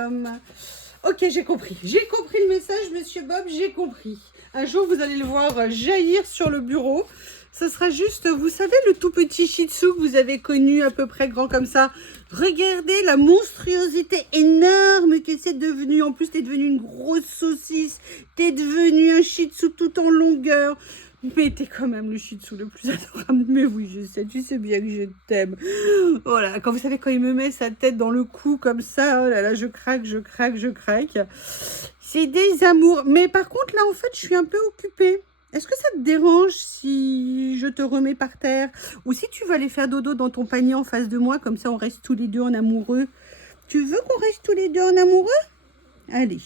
welcome. Ok, j'ai compris. J'ai compris le message, monsieur Bob, j'ai compris. Un jour, vous allez le voir jaillir sur le bureau. Ce sera juste, vous savez, le tout petit Shih Tzu que vous avez connu, à peu près grand comme ça. Regardez la monstruosité énorme que c'est devenu. En plus, t'es devenu une grosse saucisse. T'es devenu un Shih Tzu tout en longueur. Mais t'es quand même le Shih Tzu le plus adorable. Mais oui, je sais, tu sais bien que je t'aime. Voilà, quand vous savez, quand il me met sa tête dans le cou comme ça, oh là là, je craque, je craque, je craque. C'est des amours. Mais par contre, là, en fait, je suis un peu occupée. Est-ce que ça te dérange si je te remets par terre? Ou si tu vas aller faire dodo dans ton panier en face de moi, comme ça on reste tous les deux en amoureux. Tu veux qu'on reste tous les deux en amoureux? Allez,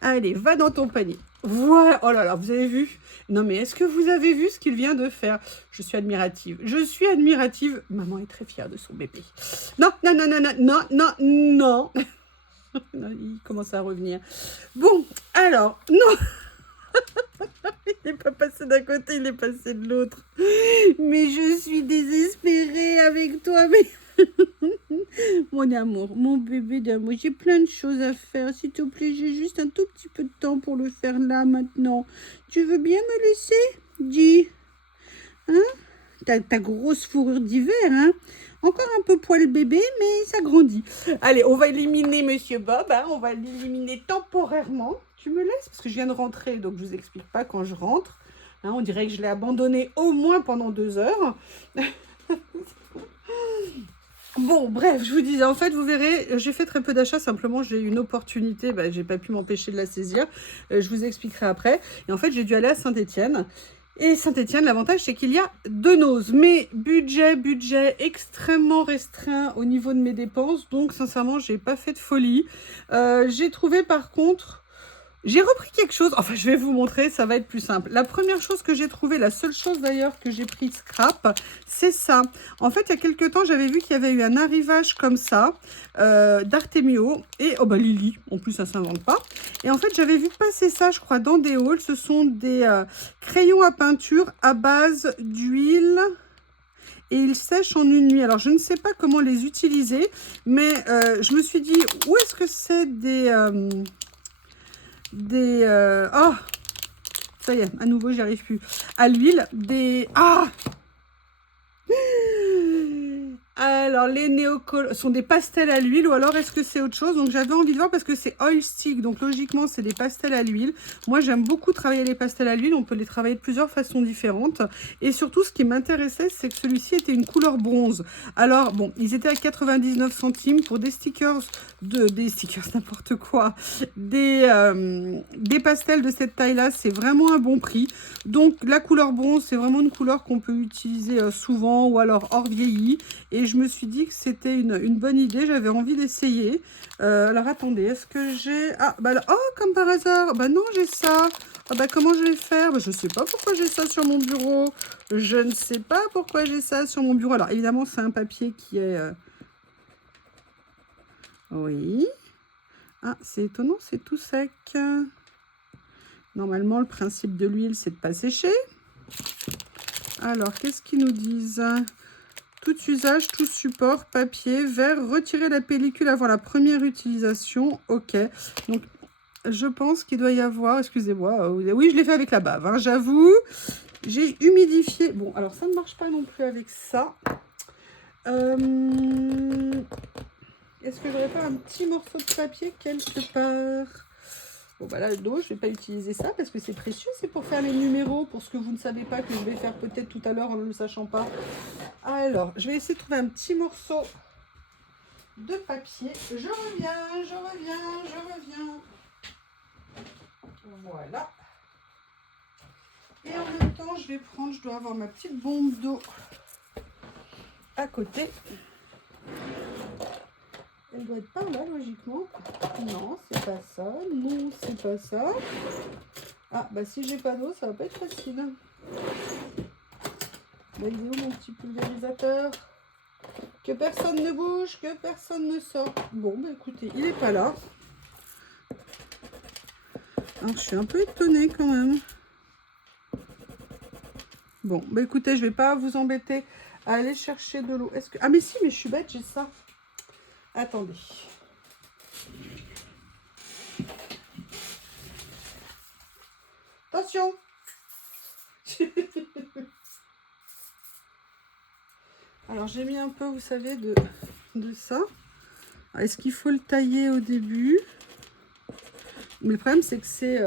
allez, va dans ton panier. Voilà, oh là là, vous avez vu? Non mais est-ce que vous avez vu ce qu'il vient de faire? Je suis admirative, je suis admirative. Maman est très fière de son bébé. Non, non, non, non, non, non, non, non. Non, il commence à revenir. Bon, alors, non. Il n'est pas passé d'un côté, il est passé de l'autre. Mais je suis désespérée avec toi. Mais mon amour, mon bébé d'amour, j'ai plein de choses à faire. S'il te plaît, j'ai juste un tout petit peu de temps pour le faire là, maintenant. Tu veux bien me laisser? Dis. Hein? Ta grosse fourrure d'hiver, hein? Encore un peu poil bébé, mais ça grandit. Allez, on va éliminer Monsieur Bob, hein? On va l'éliminer temporairement. Tu me laisses? Parce que je viens de rentrer, donc je vous explique pas quand je rentre. Hein, on dirait que je l'ai abandonné au moins pendant 2 heures. Bon, bref, je vous disais, en fait, vous verrez, j'ai fait très peu d'achats, simplement j'ai eu une opportunité, j'ai pas pu m'empêcher de la saisir. Je vous expliquerai après. Et en fait, j'ai dû aller à Saint-Étienne. Et Saint-Étienne, l'avantage, c'est qu'il y a 2 noses. Mais budget extrêmement restreint au niveau de mes dépenses. Donc, sincèrement, j'ai pas fait de folie. J'ai trouvé, par contre... J'ai repris quelque chose, enfin je vais vous montrer, ça va être plus simple. La première chose que j'ai trouvée, la seule chose d'ailleurs que j'ai pris scrap, c'est ça. En fait, il y a quelques temps, j'avais vu qu'il y avait eu un arrivage comme ça, d'Artemio, et oh bah Lily, en plus ça s'invente pas. Et en fait, j'avais vu passer ça, je crois, dans des hauls. Ce sont des crayons à peinture à base d'huile... Et ils sèchent en une nuit. Alors, je ne sais pas comment les utiliser, mais je me suis dit, où est-ce que c'est oh, ça y est, à nouveau, j'y arrive plus. À l'huile, alors, les néocols sont des pastels à l'huile ou alors est-ce que c'est autre chose? Donc, j'avais envie de voir parce que c'est oil stick. Donc, logiquement, c'est des pastels à l'huile. Moi, j'aime beaucoup travailler les pastels à l'huile. On peut les travailler de plusieurs façons différentes. Et surtout, ce qui m'intéressait, c'est que celui-ci était une couleur bronze. Alors, bon, ils étaient à 99 centimes pour des stickers, n'importe quoi. Des pastels de cette taille-là, c'est vraiment un bon prix. Donc, la couleur bronze, c'est vraiment une couleur qu'on peut utiliser souvent ou alors hors vieilli. Et je me suis dit que c'était une bonne idée, j'avais envie d'essayer. Alors attendez, est-ce que j'ai... Ah, bah là, oh, comme par hasard, bah non, j'ai ça. Ah bah comment je vais faire? Bah, je ne sais pas pourquoi j'ai ça sur mon bureau. Je ne sais pas pourquoi j'ai ça sur mon bureau. Alors évidemment, c'est un papier qui est... Oui. Ah, c'est étonnant, c'est tout sec. Normalement, le principe de l'huile, c'est de ne pas sécher. Alors, qu'est-ce qu'ils nous disent? Tout usage, tout support, papier, verre, retirer la pellicule avant la première utilisation. Ok. Donc, je pense qu'il doit y avoir... Excusez-moi. Oui, je l'ai fait avec la bave, hein, j'avoue. J'ai humidifié. Bon, alors ça ne marche pas non plus avec ça. Est-ce que j'aurais pas un petit morceau de papier quelque part? Bon, bah là, non, je ne vais pas utiliser ça parce que c'est précieux. C'est pour faire les numéros, pour ce que vous ne savez pas, que je vais faire peut-être tout à l'heure en ne le sachant pas. Alors, je vais essayer de trouver un petit morceau de papier. Je reviens. Voilà. Et en même temps, je vais prendre, je dois avoir ma petite bombe d'eau à côté. Elle doit être par là, logiquement. Non, c'est pas ça. Non, c'est pas ça. Ah, bah si j'ai pas d'eau, ça va pas être facile. Là, il est où mon petit pulvérisateur? Que personne ne bouge, que personne ne sort. Bon, bah écoutez, il est pas là. Alors, je suis un peu étonnée quand même. Bon, bah écoutez, je vais pas vous embêter à aller chercher de l'eau. Est-ce que... Ah, mais si, mais je suis bête, j'ai ça. Attendez. Attention. Alors j'ai mis un peu, vous savez, de ça. Est-ce qu'il faut le tailler au début? Mais le problème c'est que c'est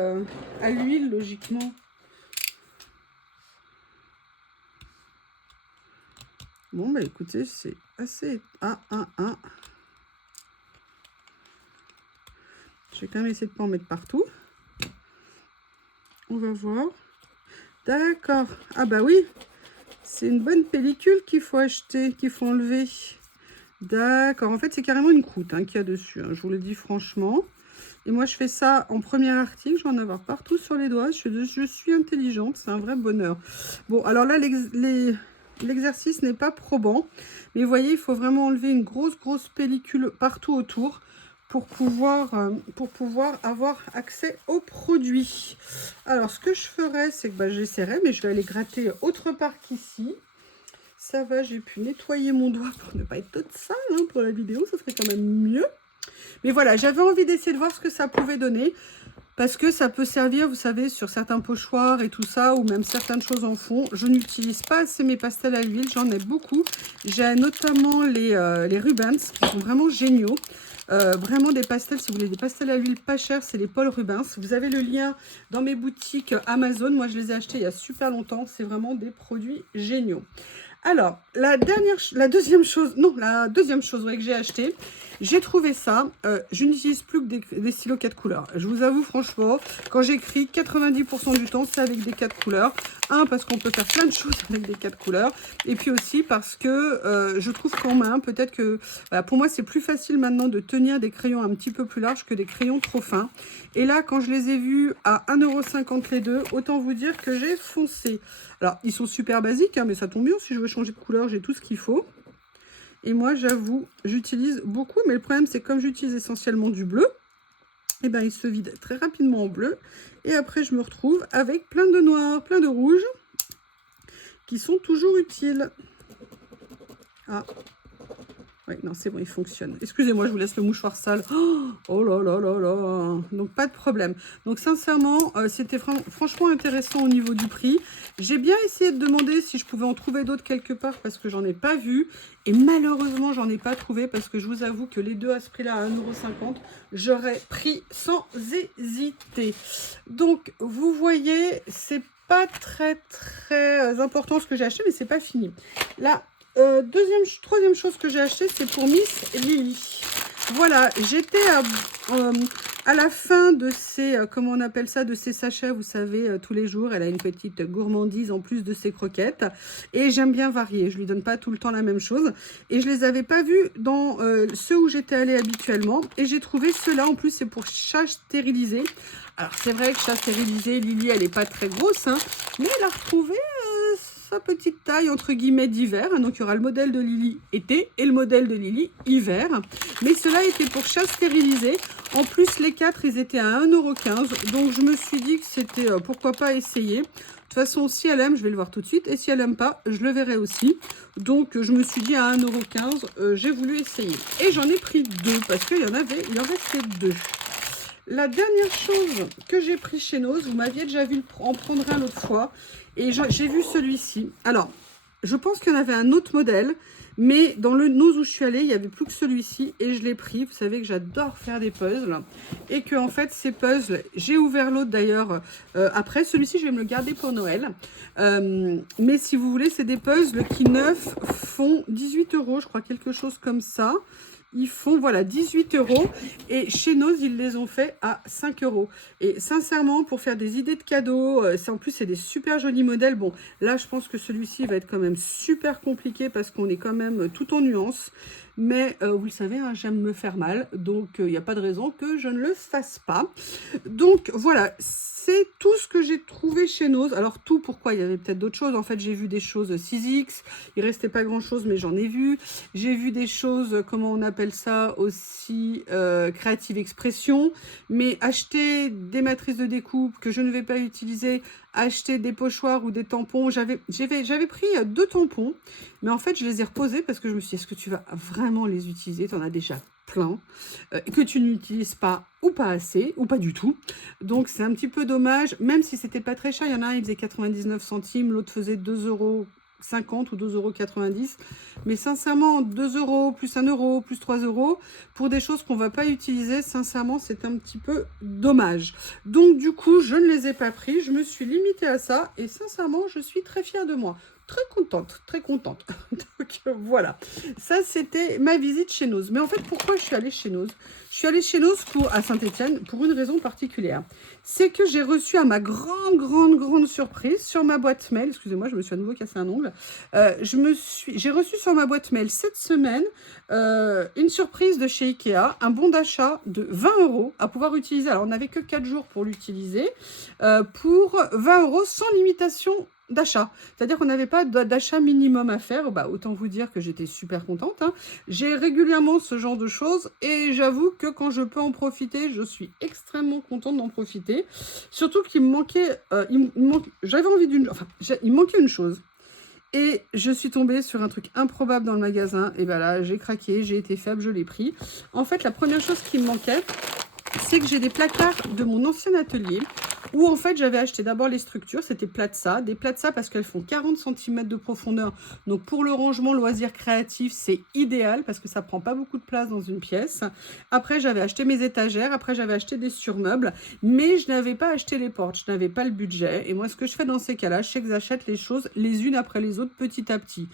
à l'huile logiquement. Bon bah écoutez, c'est assez... Ah. Je vais quand même essayer de ne pas en mettre partout. On va voir. D'accord. Ah bah oui. C'est une bonne pellicule qu'il faut acheter, qu'il faut enlever. D'accord. En fait, c'est carrément une croûte hein, qu'il y a dessus. Hein, je vous le dis franchement. Et moi, je fais ça en premier article. Je vais en avoir partout sur les doigts. Je suis intelligente. C'est un vrai bonheur. Bon, alors là, l'exercice n'est pas probant. Mais vous voyez, il faut vraiment enlever une grosse pellicule partout autour pour pouvoir avoir accès aux produits. Alors, ce que je ferai, c'est que j'essaierai, mais je vais aller gratter autre part qu'ici. Ça va, j'ai pu nettoyer mon doigt pour ne pas être toute sale hein, pour la vidéo, ça serait quand même mieux. Mais voilà, j'avais envie d'essayer de voir ce que ça pouvait donner. Parce que ça peut servir, vous savez, sur certains pochoirs et tout ça, ou même certaines choses en fond. Je n'utilise pas assez mes pastels à l'huile, j'en ai beaucoup. J'ai notamment les Rubens, qui sont vraiment géniaux. Vraiment des pastels, si vous voulez des pastels à l'huile pas chers, c'est les Paul Rubens. Vous avez le lien dans mes boutiques Amazon. Moi, je les ai achetés il y a super longtemps. C'est vraiment des produits géniaux. Alors, la deuxième chose ouais, que j'ai acheté, j'ai trouvé ça. Je n'utilise plus que des stylos 4 couleurs. Je vous avoue, franchement, quand j'écris, 90% du temps, c'est avec des 4 couleurs. Parce qu'on peut faire plein de choses avec des 4 couleurs. Et puis aussi parce que je trouve qu'en main, peut-être que... Voilà, pour moi, c'est plus facile maintenant de tenir des crayons un petit peu plus larges que des crayons trop fins. Et là, quand je les ai vus à 1,50 € les deux, autant vous dire que j'ai foncé. Alors, ils sont super basiques, hein, mais ça tombe bien. Si je veux changer de couleur, j'ai tout ce qu'il faut. Et moi, j'avoue, j'utilise beaucoup. Mais le problème, c'est que comme j'utilise essentiellement du bleu, eh ben, il se vide très rapidement en bleu. Et après, je me retrouve avec plein de noir, plein de rouge, qui sont toujours utiles. Ah, oui, non, c'est bon, il fonctionne. Excusez-moi, je vous laisse le mouchoir sale. Oh là là là là. Donc, pas de problème. Donc, sincèrement, c'était franchement intéressant au niveau du prix. J'ai bien essayé de demander si je pouvais en trouver d'autres quelque part parce que j'en ai pas vu. Et malheureusement, j'en ai pas trouvé parce que je vous avoue que les deux à ce prix-là, à 1,50 €, j'aurais pris sans hésiter. Donc, vous voyez, c'est pas très important ce que j'ai acheté, mais c'est pas fini. Là, troisième chose que j'ai acheté, c'est pour Miss Lily. Voilà, j'étais à la fin de ces, comment on appelle ça, de ces sachets, vous savez, tous les jours. Elle a une petite gourmandise en plus de ses croquettes. Et j'aime bien varier, je lui donne pas tout le temps la même chose. Et je les avais pas vus dans ceux où j'étais allée habituellement. Et j'ai trouvé ceux-là, en plus c'est pour chat stérilisé. Alors c'est vrai que chat stérilisé, Lily, elle est pas très grosse, hein, mais elle a retrouvé... petite taille entre guillemets d'hiver. Donc il y aura le modèle de Lily été et le modèle de Lily hiver, mais cela était pour chat stérilisé. En plus les quatre ils étaient à 1,15 €, donc je me suis dit que c'était pourquoi pas essayer. De toute façon, si elle aime, je vais le voir tout de suite, et si elle aime pas, je le verrai aussi. Donc je me suis dit à 1,15 €, j'ai voulu essayer, et j'en ai pris deux parce qu'il y en restait deux. La dernière chose que j'ai pris chez Noz, vous m'aviez déjà vu en prendre un l'autre fois, et j'ai vu celui-ci. Alors, je pense qu'il y en avait un autre modèle, mais dans le Noz où je suis allée, il n'y avait plus que celui-ci, et je l'ai pris. Vous savez que j'adore faire des puzzles, et que en fait, ces puzzles, j'ai ouvert l'autre d'ailleurs après. Celui-ci, je vais me le garder pour Noël. Mais si vous voulez, c'est des puzzles qui neufs font 18 €, je crois, quelque chose comme ça. Ils font, voilà, 18 €. Et chez Noz, ils les ont fait à 5 €. Et sincèrement, pour faire des idées de cadeaux, en plus, c'est des super jolis modèles. Bon, là, je pense que celui-ci va être quand même super compliqué parce qu'on est quand même tout en nuances. Mais vous le savez, hein, j'aime me faire mal. Donc, il n'y a pas de raison que je ne le fasse pas. Donc, voilà, c'est tout ce que j'ai trouvé chez Noz. Alors, tout, pourquoi? Il y avait peut-être d'autres choses. En fait, j'ai vu des choses 6X. Il restait pas grand-chose, mais j'en ai vu. J'ai vu des choses, comment on appelle ça aussi, Creative Expression. Mais acheter des matrices de découpe que je ne vais pas utiliser acheter des pochoirs ou des tampons. J'avais pris 2 tampons, mais en fait, je les ai reposés parce que je me suis dit, est-ce que tu vas vraiment les utiliser? Tu en as déjà plein, que tu n'utilises pas ou pas assez, ou pas du tout. Donc, c'est un petit peu dommage, même si c'était pas très cher. Il y en a un, il faisait 99 centimes, l'autre faisait 2,50 € ou 2,90 €. Mais sincèrement, 2 € plus 1 € plus 3 € pour des choses qu'on ne va pas utiliser, sincèrement, c'est un petit peu dommage. Donc, du coup, je ne les ai pas pris. Je me suis limitée à ça et sincèrement, je suis très fière de moi. Très contente, très contente. Donc, voilà. Ça, c'était ma visite chez Nose. Mais en fait, pourquoi je suis allée chez Nose? Je suis allée chez Nose à Saint-Étienne pour une raison particulière. C'est que j'ai reçu à ma grande surprise sur ma boîte mail, excusez-moi, je me suis à nouveau cassé un ongle, j'ai reçu sur ma boîte mail cette semaine une surprise de chez Ikea, un bon d'achat de 20 € à pouvoir utiliser. Alors, on n'avait que 4 jours pour l'utiliser, pour 20 € sans limitation d'achat. C'est-à-dire qu'on n'avait pas d'achat minimum à faire. Bah, autant vous dire que j'étais super contente, hein. J'ai régulièrement ce genre de choses et j'avoue que quand je peux en profiter, je suis extrêmement contente d'en profiter. Surtout qu'il me manquait, j'avais envie il me manquait une chose. Et je suis tombée sur un truc improbable dans le magasin. Et ben là, j'ai craqué, j'ai été faible, je l'ai pris. En fait, la première chose qui me manquait, c'est que j'ai des placards de mon ancien atelier où en fait j'avais acheté d'abord les structures, c'était Platza, des Platza parce qu'elles font 40 cm de profondeur, donc pour le rangement loisir créatif c'est idéal parce que ça prend pas beaucoup de place dans une pièce. Après j'avais acheté mes étagères, après j'avais acheté des surmeubles, mais je n'avais pas acheté les portes, je n'avais pas le budget, et moi ce que je fais dans ces cas-là, je sais que j'achète les choses les unes après les autres petit à petit.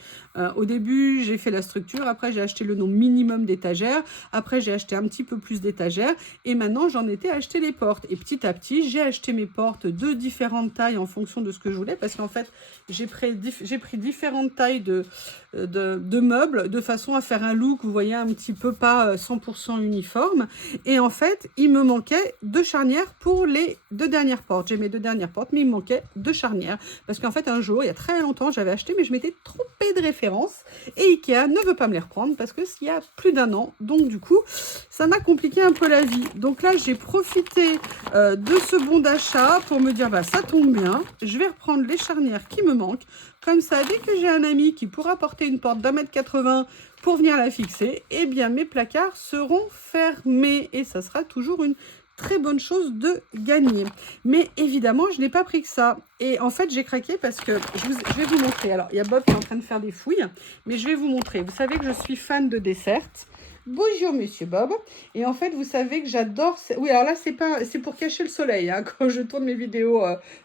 Au début j'ai fait la structure, après j'ai acheté le nombre minimum d'étagères, après j'ai acheté un petit peu plus d'étagères, et maintenant j'en étais acheté les portes, et petit à petit j'ai acheté mes portes de différentes tailles en fonction de ce que je voulais, parce qu'en fait j'ai pris différentes tailles de meubles de façon à faire un look, vous voyez, un petit peu pas 100% uniforme. Et en fait il me manquait 2 charnières pour les 2 dernières portes. J'ai mes 2 dernières portes, mais il me manquait 2 charnières parce qu'en fait un jour, il y a très longtemps, j'avais acheté mais je m'étais trompée de référence et Ikea ne veut pas me les reprendre parce que il y a plus d'1 an, donc du coup ça m'a compliqué un peu la vie. Donc là j'ai profité de ce bon d'achat pour me dire bah ça tombe bien, je vais reprendre les charnières qui me manquent. Comme ça, dès que j'ai un ami qui pourra porter une porte d'1,80 m pour venir la fixer, eh bien mes placards seront fermés et ça sera toujours une très bonne chose de gagner. Mais évidemment, je n'ai pas pris que ça. Et en fait, j'ai craqué parce que je vais vous montrer. Alors, il y a Bob qui est en train de faire des fouilles, mais je vais vous montrer. Vous savez que je suis fan de dessert. Bonjour, monsieur Bob. Et en fait, vous savez que j'adore... Oui, alors là, c'est pour cacher le soleil, hein, quand je tourne mes vidéos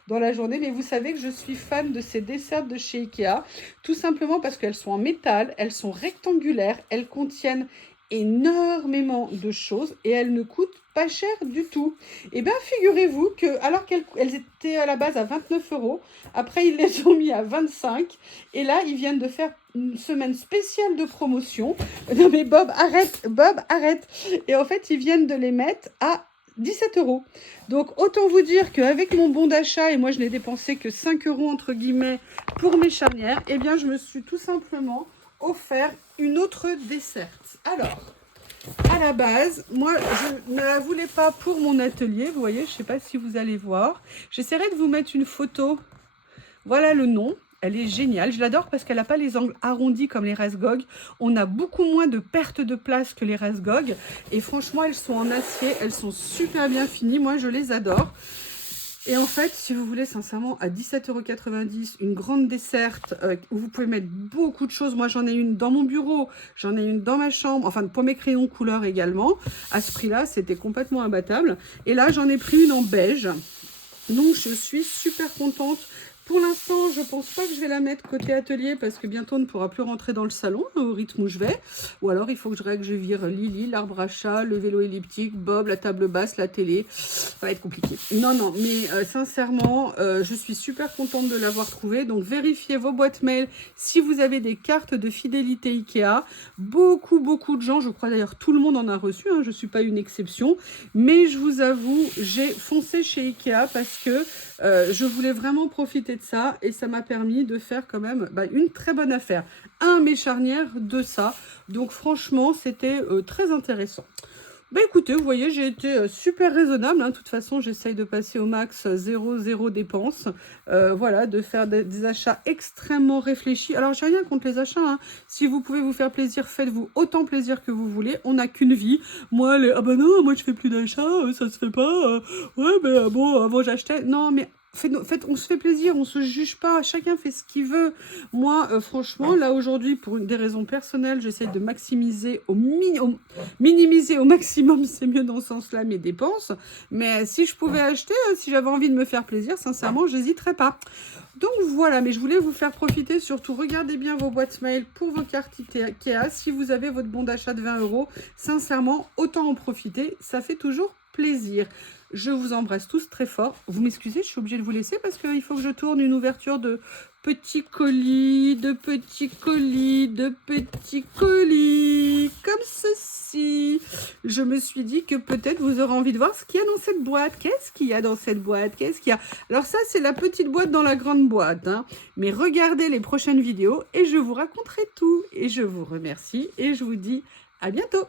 dans la journée. Mais vous savez que je suis fan de ces desserts de chez Ikea. Tout simplement parce qu'elles sont en métal, elles sont rectangulaires, elles contiennent énormément de choses et elles ne coûtent pas cher du tout. Et bien, figurez-vous que alors qu'elles étaient à la base à 29 €, après ils les ont mis à 25 € et là ils viennent de faire une semaine spéciale de promotion. Non mais Bob, arrête. Et en fait, ils viennent de les mettre à 17 €. Donc, autant vous dire qu'avec mon bon d'achat, et moi je n'ai dépensé que 5 € entre guillemets pour mes charnières, eh bien je me suis tout simplement offert une autre desserte. Alors, à la base, moi, je ne la voulais pas pour mon atelier. Vous voyez, je ne sais pas si vous allez voir. J'essaierai de vous mettre une photo. Voilà le nom. Elle est géniale. Je l'adore parce qu'elle n'a pas les angles arrondis comme les Resgog. On a beaucoup moins de perte de place que les Resgog. Et franchement, elles sont en acier. Elles sont super bien finies. Moi, je les adore. Et en fait, si vous voulez, sincèrement, à 17,90 €, une grande desserte où vous pouvez mettre beaucoup de choses. Moi, j'en ai une dans mon bureau, j'en ai une dans ma chambre, enfin, pour mes crayons couleur également. À ce prix-là, c'était complètement imbattable. Et là, j'en ai pris une en beige. Donc, je suis super contente. Pour l'instant, je pense pas que je vais la mettre côté atelier parce que bientôt on ne pourra plus rentrer dans le salon au rythme où je vais. Ou alors il faut que je vire Lily, l'arbre à chat, le vélo elliptique, Bob, la table basse, la télé. Ça va être compliqué. Non, mais sincèrement, je suis super contente de l'avoir trouvé. Donc vérifiez vos boîtes mail si vous avez des cartes de fidélité Ikea. Beaucoup de gens, je crois d'ailleurs tout le monde en a reçu, hein, je ne suis pas une exception. Mais je vous avoue, j'ai foncé chez Ikea parce que je voulais vraiment profiter de ça et ça m'a permis de faire quand même une très bonne affaire. Mes charnières, de ça. Donc franchement, c'était très intéressant. Bah écoutez, vous voyez, j'ai été super raisonnable, hein. De toute façon, j'essaye de passer au max 0 dépenses. Voilà, de faire des achats extrêmement réfléchis. Alors, j'ai rien contre les achats, hein. Si vous pouvez vous faire plaisir, faites-vous autant plaisir que vous voulez. On n'a qu'une vie. Moi, ah bah non, moi je fais plus d'achats, ça se fait pas. Ouais, mais bon, avant j'achetais. Non, mais on se fait plaisir, on se juge pas, chacun fait ce qu'il veut. Moi, franchement, là aujourd'hui, pour des raisons personnelles, j'essaie de maximiser minimiser au maximum, c'est mieux dans ce sens-là, mes dépenses. Mais si je pouvais acheter, si j'avais envie de me faire plaisir, sincèrement, j'hésiterais pas. Donc voilà, mais je voulais vous faire profiter, surtout regardez bien vos boîtes mail pour vos cartes Ikea. Si vous avez votre bon d'achat de 20 €, sincèrement, autant en profiter, ça fait toujours plaisir. Je vous embrasse tous très fort. Vous m'excusez, je suis obligée de vous laisser parce qu'il faut que je tourne une ouverture de petits colis, de petits colis, de petits colis, comme ceci. Je me suis dit que peut-être vous aurez envie de voir ce qu'il y a dans cette boîte. Qu'est-ce qu'il y a dans cette boîte? Qu'est-ce qu'il y a? Alors ça, c'est la petite boîte dans la grande boîte, hein. Mais regardez les prochaines vidéos et je vous raconterai tout. Et je vous remercie et je vous dis à bientôt.